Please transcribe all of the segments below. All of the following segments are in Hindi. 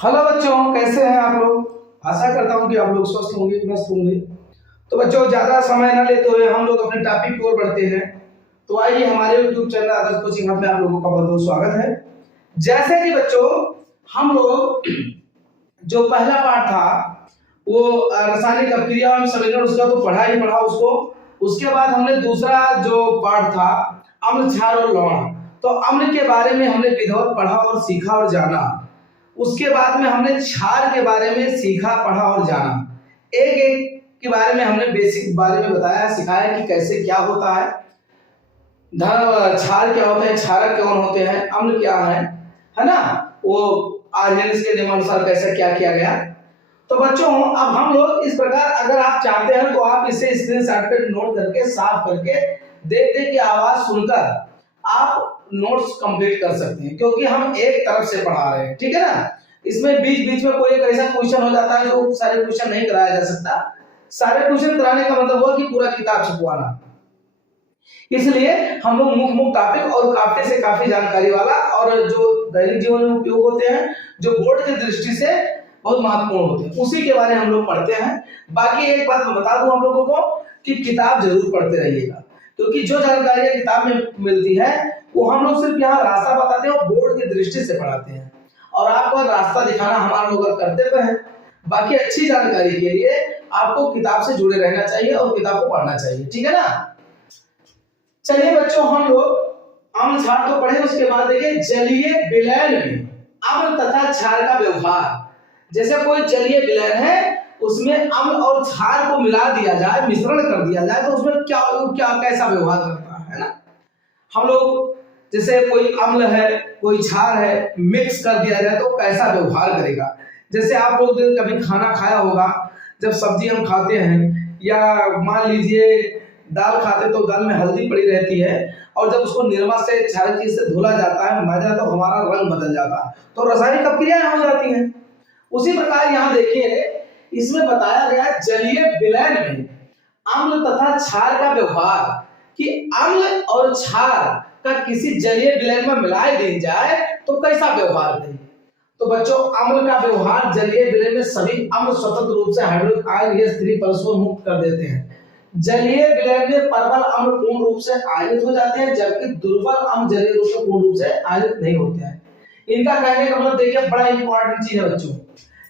हेलो बच्चों, कैसे हैं आप लोग। आशा करता हूं कि आप लोग स्वस्थ होंगे, मस्त होंगे। तो बच्चों, ज़्यादा समय न लेते हुए हम लोग अपने टॉपिक की ओर बढ़ते हैं। तो आइए, हमारे यूट्यूब चैनल आदर्श कोचिंग हब में आप लोगों का बहुत बहुत स्वागत है। जैसे कि बच्चों, हम लोग जो पहला पार्ट था वो रासायनिक अपक्रिया एवं संवेदन, उसका तो पढ़ा ही पढ़ा उसको। उसके बाद हमने दूसरा जो पार्ट था अम्ल, क्षार और लवण, तो अम्ल के बारे में हमने विधिवत पढ़ा और सीखा और जाना। उसके बाद में हमने क्षार के बारे में सीखा, पढ़ा और जाना। एक एक के बारे में हमने बेसिक बारे में बताया, सिखाया कि कैसे क्या होता है, क्षार क्या होता है, क्षारक कौन होते हैं, अम्ल क्या है ना। वो आर्यन के नियमानुसार कैसे क्या किया गया। तो बच्चों, अब हम लोग इस प्रकार, अगर आप चाहते हैं तो आप इसे स्क्रीनशॉट पे नोट करके साफ करके देखते कि आवाज सुनकर आप नोट्स कंप्लीट कर सकते हैं, क्योंकि हम एक तरफ से पढ़ा रहे हैं, ठीक है ना। इसमें बीच बीच में कोई एक ऐसा क्वेश्चन हो जाता है जो सारे क्वेश्चन नहीं कराया जा सकता। सारे क्वेश्चन कराने का मतलब हुआ कि पूरा किताब छपवाना। इसलिए हम लोग मुख्य टॉपिक और काफी से काफी जानकारी वाला और जो दैनिक जीवन में उपयोग होते हैं, जो बोर्ड की दृष्टि से बहुत महत्वपूर्ण होते हैं, उसी के बारे में हम लोग पढ़ते हैं। बाकी एक बात मैं बता दूं हम लोगों को कि किताब जरूर पढ़ते रहिएगा, क्योंकि जो जानकारी किताब में मिलती है वो हम लोग सिर्फ यहाँ रास्ता बताते हैं और बोर्ड की दृष्टि से पढ़ाते हैं, और आपको रास्ता दिखाना हमारा लोग का कर्तव्य है। बाकी अच्छी जानकारी के लिए आपको किताब से जुड़े रहना चाहिए और किताब को पढ़ना चाहिए, ठीक है ना। चलिए बच्चों, हम लोग अम्ल क्षार तो पढ़े, उसके बाद देखिए जलीय विलयन में अम्ल तथा क्षार का व्यवहार। जैसे कोई जलीय विलयन है, उसमें अम्ल और क्षार को मिला दिया जाए, मिश्रण कर दिया जाए, तो उसमें क्या क्या कैसा व्यवहार करता है ना। हम लोग जैसे कोई अम्ल है, कोई क्षार है, मिक्स कर दिया जाए तो कैसा व्यवहार करेगा। जैसे आप लोग कभी खाना खाया होगा, जब सब्जी हम खाते हैं या मान लीजिए दाल खाते तो दाल में हल्दी पड़ी रहती है, और जब उसको निरमा से क्षारक चीज से धुला जाता है, माजा, तो हमारा रंग बदल जाता है, तो रासायनिक अपक्रियाएं हो जाती हैं। उसी प्रकार यहाँ देखिए, इसमें बताया गया जलीय विलयन में अम्ल तथा क्षार का व्यवहार, कि अम्ल और क्षार का किसी जलीय विलयन में मिलाए दी जाए तो कैसा व्यवहार करें। तो बच्चों, अम्ल का व्यवहार जलीय विलयन में सभी अम्ल स्वतंत्र रूप से हाइड्रोक्लोरिक आयन H3+ को मुक्त कर देते हैं। जलीय विलयन में प्रबल अम्ल पूर्ण रूप से आयनित हो जाते हैं, जबकि दुर्बल अम्ल जलीय रूप से पूर्ण रूप से आयनित नहीं होते हैं। इनका कहने का मतलब देखिए, बड़ा इंपॉर्टेंट चीज है बच्चों,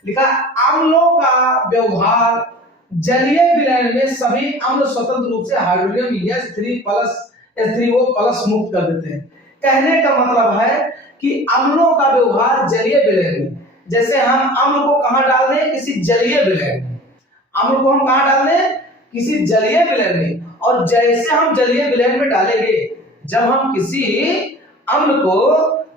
लिखा अम्लों का व्यवहार जलीय विलयन में सभी अम्ल स्वतंत्र रूप से हाइड्रोजन H3O+ मुक्त कर देते हैं। कहने का मतलब है कि अम्लों का व्यवहार जलीय विलयन में, जैसे हम अम्ल को कहां डाल दें, किसी जलीय विलयन में। अम्ल को हम कहां डाल दें, किसी जलीय विलयन में, और जैसे हम जलीय विलयन में डालेंगे, जब हम किसी अम्ल को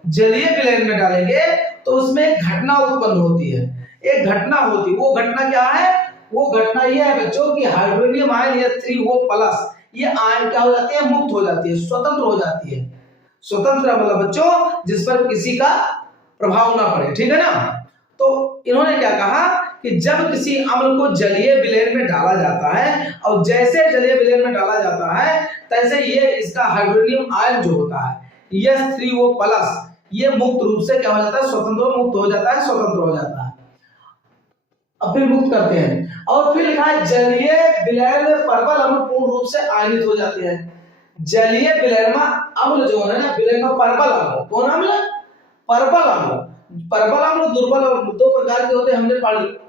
जलीय विलयन में डालेंगे तो उसमें एक घटना उत्पन्न होती है। एक घटना होती है, वो घटना क्या है, वो घटना यह है बच्चों कि हाइड्रोनियम आयन H3O+, ये आयन क्या हो जाती है, मुक्त हो जाती है, स्वतंत्र हो जाती है। स्वतंत्र मतलब बच्चों जिस पर किसी का प्रभाव ना पड़े, ठीक है ना। तो इन्होंने क्या कहा कि जब किसी अम्ल को जलीय विलयन में डाला जाता है, और जैसे जलीय विलयन में डाला जाता है, तैसे ये इसका हाइड्रोनियम आयन जो होता है H3O+, ये मुक्त रूप से क्या हो जाता है, स्वतंत्र मुक्त हो जाता है, स्वतंत्र हो जाता है। अब फिर मुक्त करते हैं, और फिर लिखा है जलीय विलयन में प्रबल अम्ल पूर्ण रूप से आयनित हो जाते हैं। जलीय विलयन में अम्ल जो है ना, विलयन में प्रबल अम्ल, कौन अम्ल, प्रबल अम्ल। प्रबल अम्ल, दुर्बल अम्ल, दो प्रकार के होते हैं, हमने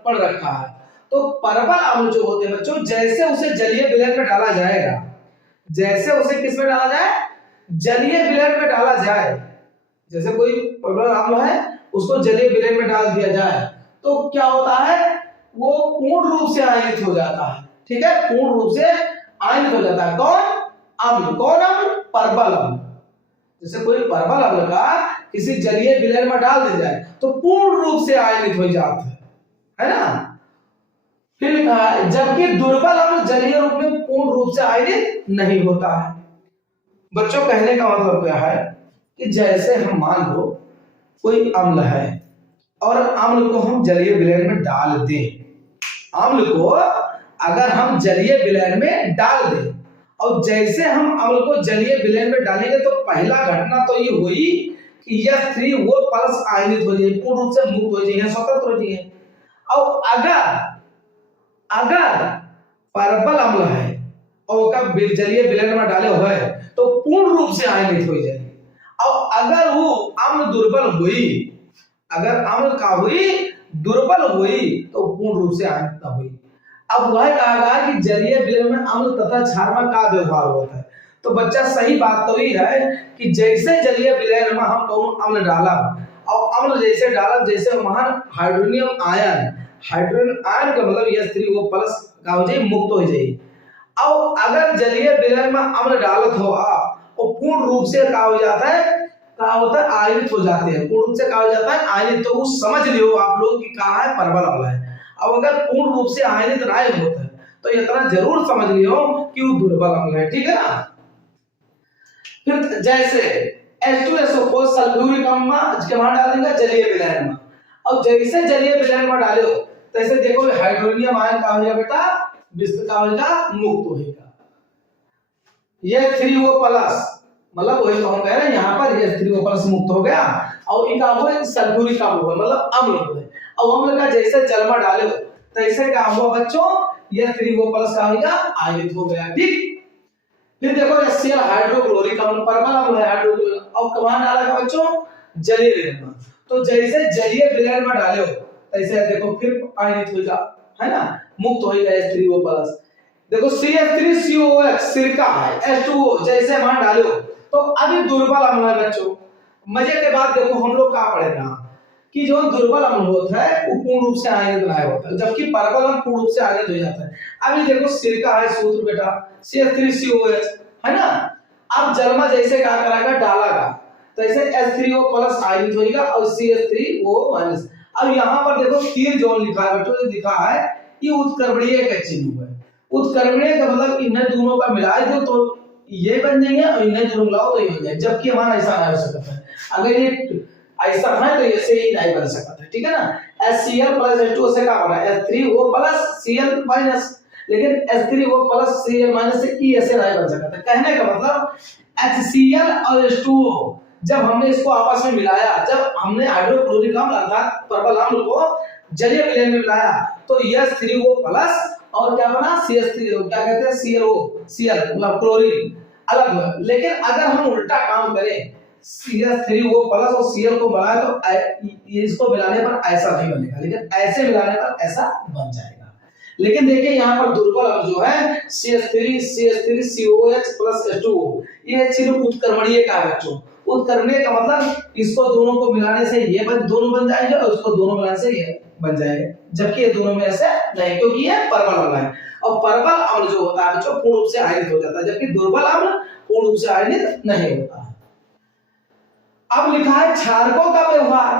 पढ़ रखा है। तो प्रबल अम्ल जो होते हैं बच्चों, जैसे उसे जलीय विलयन में डाला जाएगा, जैसे उसे किस में डाला जाए, जलीय विलयन में डाला जाए, जैसे कोई प्रबल अम्ल है उसको जलीय विलयन में डाल दिया जाए, तो क्या होता है, वो पूर्ण रूप से आयनित हो जाता है, ठीक है, पूर्ण रूप से आयनित हो जाता है। कौन अम्ल, कौन अम्ल, प्रबल अम्ल। जैसे कोई प्रबल अम्ल का किसी जलीय विलयन में डाल दिया जाए तो पूर्ण रूप से आयनित हो जाता है ना। फिर लिखा है जबकि दुर्बल अम्ल जलीय रूप में पूर्ण रूप से आयनित नहीं होता है। बच्चों, कहने का मतलब क्या है कि जैसे हम मान लो कोई अम्ल है और अम्ल को हम जलीय विलयन में डाल दें, अम्ल को अगर हम जलीय विलयन में डाल दें, और जैसे हम अम्ल को जलीय विलयन में डालेंगे तो पहला घटना तो ये हुई कि H3 वो प्लस आयनित हो जाए, पूर्ण रूप से मुक्त हो जाए, स्वतंत्र हो जाए। और अगर परबल अम्ल है और का जलीय विलयन में डाले हुए तो पूर्ण रूप से आयनित हो जाएगी। और अगर वो अम्ल दुर्बल हुई, अगर अम्ल का हुई दुर्बल हुई तो पूर्ण रूप से आयनित न हुई। अब वह कहा गया कि जलीय विलयन में अम्ल तथा क्षार में का व्यवहार होता है। तो बच्चा सही बात तो ही है कि जैसे जलीय विलयन में हम दोनों अम्ल डाला और अम्ल जैसे डाला, जैसे वहां हाइड्रोनियम आयन का मतलब H3O प्लस का हो जाए, मुक्त हो जाए। और अगर जलीय विलयन में अम्ल डालत हो और पूर्ण रूप से का हो जाता है, का होता है आयनित हो जाते हैं, पूर्ण रूप से का हो जाता है आयनित। तो वो समझ लियो आप लोग कि कहा है परबल अम्ल है। अब अगर पूर्ण रूप से आयनित नहीं होता है तो इतना जरूर समझ लियो कि वो दुर्बल अम्ल है, ठीक है ना। फिर जैसे H2SO4 सल्फ्यूरिक अम्ल के वहां डाल देंगे जलीय विलयन में, और जैसे जलीय विलयन में डालो तैसे देखो हाइड्रोनियम आयन का हो जाएगा बेटा, विस्तृत का हो जाएगा, मुक्त होगा। ये H3O प्लस मतलब वही तो हम कह रहे हैं यहाँ पर H3O प्लस मुक्त हो गया और इनका हुआ सल्फ्यूरिक अम्ल हुआ मतलब अम्ल हुआ। और अम्ल का जैसे जल में डालो तैसे क्या हुआ बच्चों, H3O प्लस का हो गया, आयनित हो गया, ठीक। फिर देखो HCl हाइड्रोक्लोरिक अम्ल परबल अम्ल है हाइड्रोक्लोरिक, और कहां डाला गया बच्चों, जलीय विलयन में। तो जैसे जलीय विलयन में डालो तैसे देखो फिर आयनित हो जा, है ना, मुक्त हो गया H3O प्लस। देखो CH3COOH सिरका है, H2O जैसे वहां डालो तो अभी दुर्बल अम्ल है बच्चों। मजे के बाद देखो हम लोग क्या पढ़ेगा कि जो दुर्बल अम्ल होता है वो पूर्ण रूप से आयनित नहीं होता है, जबकि परबल अम्ल पूर्ण रूप से आयनित हो जाता है। अभी देखो सिरका है सूत्र बेटा CH3COOH है ना। अब जल में जैसे क्या कराएगा डालागा तो ऐसे H3O प्लस आयनित होगा और CH3O माइनस। अब यहाँ पर देखो तीर जोन लिखा है बेटो, लिखा है ये उत्क्रमणीय का चिन्ह है। उत्क्रमणीय का मतलब इन्हें दोनों का मिलाए दो तो ये बन जाएंगे और इन्हें दोनों मिलाओ तो ये हो जाए, जबकि हमारा ऐसा नहीं हो सकता है। अगर ये ऐसा है तो ऐसे ही नहीं बन सकता है, ठीक है ना। HCl प्लस H2O से क्या बना H3O प्लस Cl माइनस, लेकिन H3O प्लस Cl माइनस से ई ऐसे नहीं बन सकता। कहने का मतलब HCl और H2O जब हमने इसको आपस में मिलाया, जब हमने हाइड्रोक्लोरिक अम्ल अर्थात परबल अम्ल को जलीय विलयन में मिलाया तो H3O प्लस और क्या बना CH3 क्या कहते हैं Cl मतलब क्लोरीन अलग। लेकिन अगर हम उल्टा काम करें CH3O प्लस और Cl को बढ़ाए तो इसको मिलाने पर ऐसा नहीं बनेगा, लेकिन ऐसे मिलाने पर ऐसा बन जाएगा। लेकिन देखिए यहाँ पर दुर्बल अम्ल जो है CH3COH प्लस H2O ये चिन्ह उत्क्रमणीय का है बच्चों। उत्क्रमणीय का मतलब इसको दोनों को मिलाने से ये दोनों बन जाएंगे और उसको दोनों मिलाने से ये बन जाएंगे, जबकि ये दोनों में ऐसे नहीं, क्योंकि ये परबल अम्ल है। और परबल अम्ल जो होता है बच्चों पूर्ण रूप से आयनित हो जाता है, जबकि दुर्बल अम्ल पूर्ण रूप से आयनित नहीं होता है। अब लिखा है क्षारकों का व्यवहार।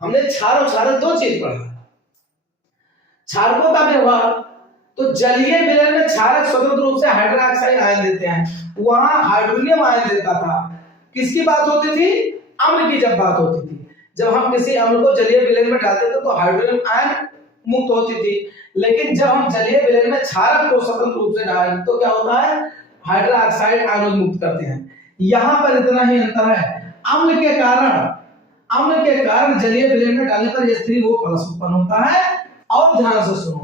हमने क्षार और क्षारक दो चीज पढ़ा। क्षारकों का व्यवहार तो जलीय विलयन में क्षारक स्वतंत्र रूप से हाइड्रोक्साइड आयन देते हैं, वहां हाइड्रोनियम आयन देता था। किसकी बात होती थी, अम्ल की जब बात होती थी। जब हम किसी अम्ल को जलीय विलयन में डालते थे तो हाइड्रोनियम आयन मुक्त होती थी, लेकिन जब हम जलीय विलयन में क्षारक को स्वतंत्र रूप से डालें तो क्या होता है, हाइड्रोक्साइड आयन मुक्त करते हैं। यहाँ पर इतना ही अंतर है, अम्ल के कारण जलीय विलयन में डालने पर H3O प्लस उत्पन्न होता है। और ध्यान से सुनो,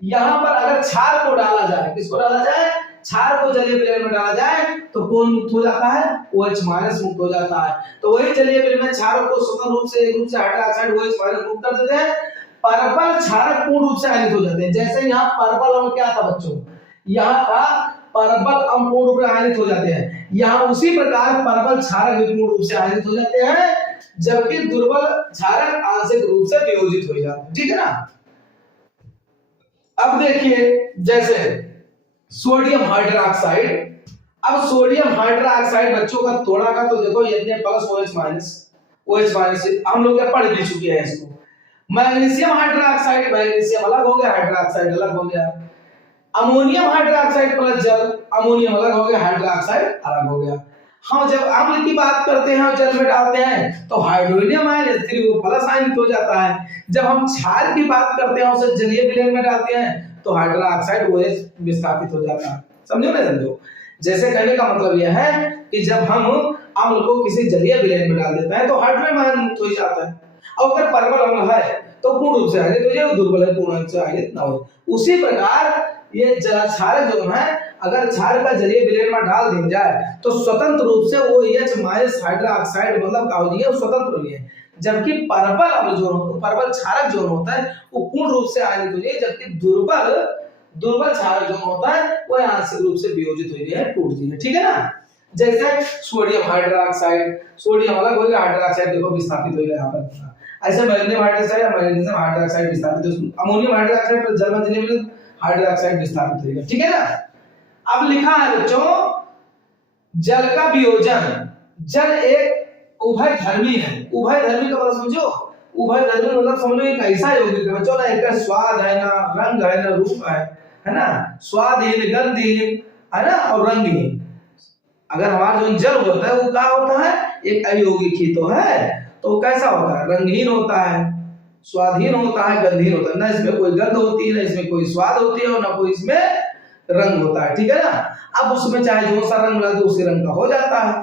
यहाँ पर अगर क्षार को डाला जाए, किसको डाला जाए, क्षार को जलीय विलयन में डाला जाए तो कौन मुक्त हो जाता है, OH माइनस मुक्त हो जाता है। तो वही जलीय विलयन में क्षारों को स्वतंत्र रूप से एक रूप से हाइड्रोक्साइड OH माइनस मुक्त कर देते हैं। परबल क्षारक पूर्ण रूप से आयनित हो जाते हैं। जैसे यहाँ परबल अम्ल क्या था बच्चों, यहाँ था परबल अम्ल पूर्ण रूप से आयनित हो जाते हैं, यहाँ उसी प्रकार परबल क्षारक भी पूर्ण रूप से आयनित हो जाते हैं, जबकि दुर्बल क्षारक आंशिक रूप से वियोजित हो जाते हैं, ठीक है ना। अब देखिए जैसे सोडियम हाइड्रोक्साइड, अब सोडियम हाइड्रोक्साइड बच्चों का थोड़ा का तो देखो इतने प्लस OH माइनस हम लोग पढ़ भी चुके हैं इसको। मैग्नीशियम हाइड्रोक्साइड, मैग्नीशियम अलग हो गया, हाइड्रोक्साइड अलग हो गया। अमोनियम हाइड्रोक्साइड प्लस जल, अमोनियम अलग हो गया, हाइड्रोक्साइड अलग हो गया। हम जब अम्ल की बात करते हैं और जल में डालते हैं तो हाइड्रोनियम आयन H3O प्लस आयनित हो जाता है। जब हम क्षार की बात करते हैं उसे जलीय विलयन में डालते हैं तो हाइड्रोक्साइड OH विस्थापित हो जाता है। समझो ना, समझो। जैसे कहने का मतलब यह है कि जब हम अम्ल को किसी जलीय विलयन में डाल देता है तो हाइड्रोजन आयन मुक्त हो जाता है। और अगर परमल अम्ल है तो पूर्ण रूप से आयनित हो जाए, दुर्बल है पूर्ण रूप से आयनित ना हो। उसी प्रकार ये क्षारक जो है, अगर क्षार का जलीय विलयन में डाल दी जाए तो स्वतंत्र रूप से वो OH- हाइड्रोक्साइड मतलब का हो जाएगा, स्वतंत्र हो जाए। जबकि परबल अम्ल जो परबल क्षारक जो होता है वो पूर्ण रूप से आयनित हो जाए, जबकि दुर्बल क्षारक जो होता है वो आंशिक रूप से वियोजित हो जाए, टूट जाए। ठीक है ना। जैसे सोडियम हाइड्रोक्साइड, सोडियम अलग हो गया, हाइड्रोक्साइड देखो विस्थापित हो गया यहाँ पर। ऐसे मैग्नीशियम हाइड्रोक्साइड या मैग्नीशियम हाइड्रोक्साइड विस्थापित हो, अमोनियम हाइड्रोक्साइड पर जर्मन जलीय हाइड्रोक्साइड विस्थापित हो गया। ठीक है ना। अब लिखा है बच्चों जल का वियोजन। जल एक उभयधर्मी है। उभयधर्मी का मतलब समझो, उभयधर्मी मतलब समझ लो एक ऐसा यौगिक है बच्चों ना, एक स्वाद है ना, रंग है ना, रूप है ना, स्वादहीन, गंधहीन है ना और रंगहीन। अगर हमारा जो जल होता है वो क्या होता है, एक अयौगिक ही तो है, तो कैसा होता है, रंगहीन होता है, स्वादहीन होता है, गंधहीन होता है। ना इसमें कोई गंध होती है, ना इसमें कोई स्वाद होती है और ना कोई इसमें रंग होता है। ठीक है ना। अब उसमें चाहे जो सा रंग मिला दो उसी रंग का हो जाता है।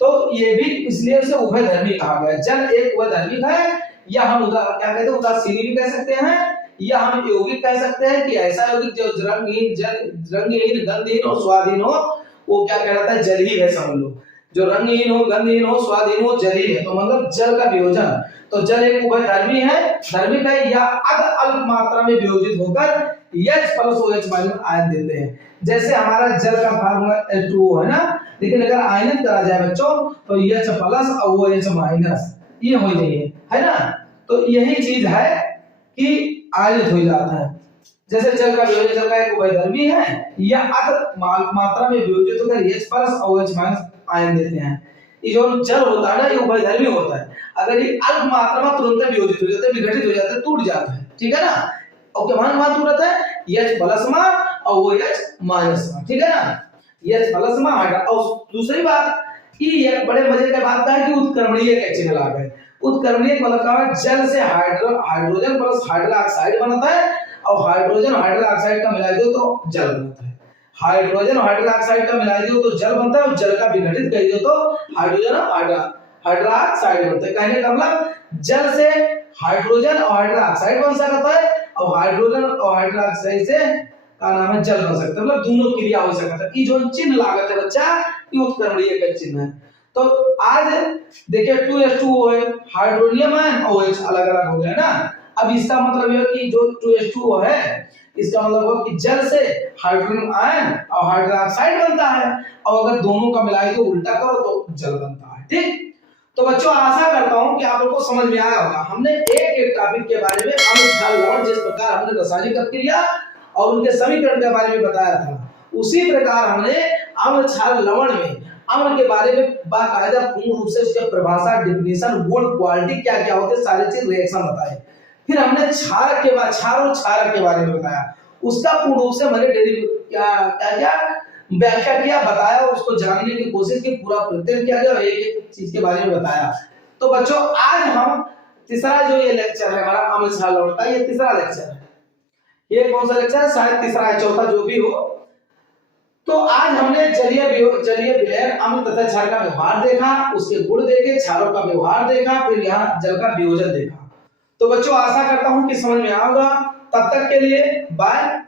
तो ये भी इसलिए उसे उभयधर्मी कहा गया। जल एक उभयधर्मी है, या हम क्या कहते हैं, उदासीन भी कह सकते हैं, या हम यौगिक कह सकते हैं कि ऐसा यौगिक जो रंगहीन, गंधहीन और स्वादहीन हो, वो क्या कहलाता है, जल ही है समझ लो। जो रंगहीन हो, गंधहीन हो, स्वादहीन हो, जल ही है। तो मतलब जल का वियोजन, तो जल एक उभयधर्मी है, धर्मिक है, या अल्प मात्रा में वियोजित होकर H+OH- आयन देते हैं। जैसे हमारा जल का फार्मूला H2O है ना, लेकिन अगर आयनित करा जाए बच्चों तो H+ और OH- ये हो जाइए, है ना। तो यही चीज है कि आयनित हो जाता है। जैसे जल का वियोजन, जल का एक उभयधर्मी है, या अल्प मात्रा में वियोजित होकर H+ और OH- आयन देते हैं। ये जो जल होता है ना ये उभयधर्मी होता है। अगर ये अल्प मात्रा में तुरंत वियोजित हो जाता है, विघटित हो जाता है, टूट जाता है। ठीक है ना। और क्या मान तुरंत है H+ और OH-। ठीक है ना। H+ और दूसरी बात कि ये बड़े मजे की बात है कि उत्क्रमणीय का चिन्ह लगा है। उत्क्रमणीय मतलब क्या है, जल से हाइड्रोजन प्लस हाइड्रोक्साइड बनता है और हाइड्रोजन हाइड्रोक्साइड का मिला दो तो जल बनता है। हाइड्रोजन हाइड्रोक्साइड का मिला दो तो जल बनता है, और जल का विघटित कर दो तो हाइड्रोजन हाइड्रोक्साइड बनता है। कहने का मतलब जल से हाइड्रोजन और हाइड्रोक्साइड बन सकता है, और हाइड्रोजन और हाइड्रोक्साइड से का नाम है जल बन सकता है। मतलब दोनों क्रिया हो सकता है। ये जो चिन्ह लागत है बच्चा, ये उत्क्रमणीय का चिन्ह है। तो आज देखिए 2H2O है, हाइड्रोनियम आयन और OH अलग अलग हो गया ना। अब इसका मतलब यह कि जो 2H2O है, इसका मतलब है कि जल से हाइड्रोजन आयन और हाइड्रोक्साइड बनता है, और अगर दोनों का मिलाए तो उल्टा करो तो जल बनता है। ठीक। तो बच्चों आशा करता हूं कि आप लोगों को समझ में आया होगा। हमने एक एक टॉपिक के बारे में अम्ल क्षार लवण जिस प्रकार हमने रासायनिक अभिक्रिया और उनके समीकरण के बारे में बताया था, उसी प्रकार हमने अम्ल क्षार लवण में अम्ल के बारे में बाकायदा पूर्ण रूप से उसके परिभाषा, डिफिनेशन, गुण, क्वालिटी क्या क्या होते सारे चीज रिएक्शन बताए। फिर हमने क्षारक के बाद क्षार और क्षारक के बारे में बताया, उसका पूर्ण रूप से मैंने क्या व्याख्या किया, बताया, उसको जानने की कोशिश की, पूरा प्रत्यय किया गया, एक एक चीज के बारे में बताया। तो बच्चों आज हम तीसरा जो ये लेक्चर है हमारा अम्ल क्षार लवण का, ये तीसरा लेक्चर है। ये कौन सा लेक्चर है, शायद तीसरा है, चौथा जो भी हो। तो आज हमने जलीय विलयन अम्ल तथा क्षार का व्यवहार देखा, उसके गुण देखे, क्षारों का व्यवहार देखा, फिर यहाँ जल का वियोजन देखा। तो बच्चों आशा करता हूं कि समझ में आएगा। तब तक के लिए बाय।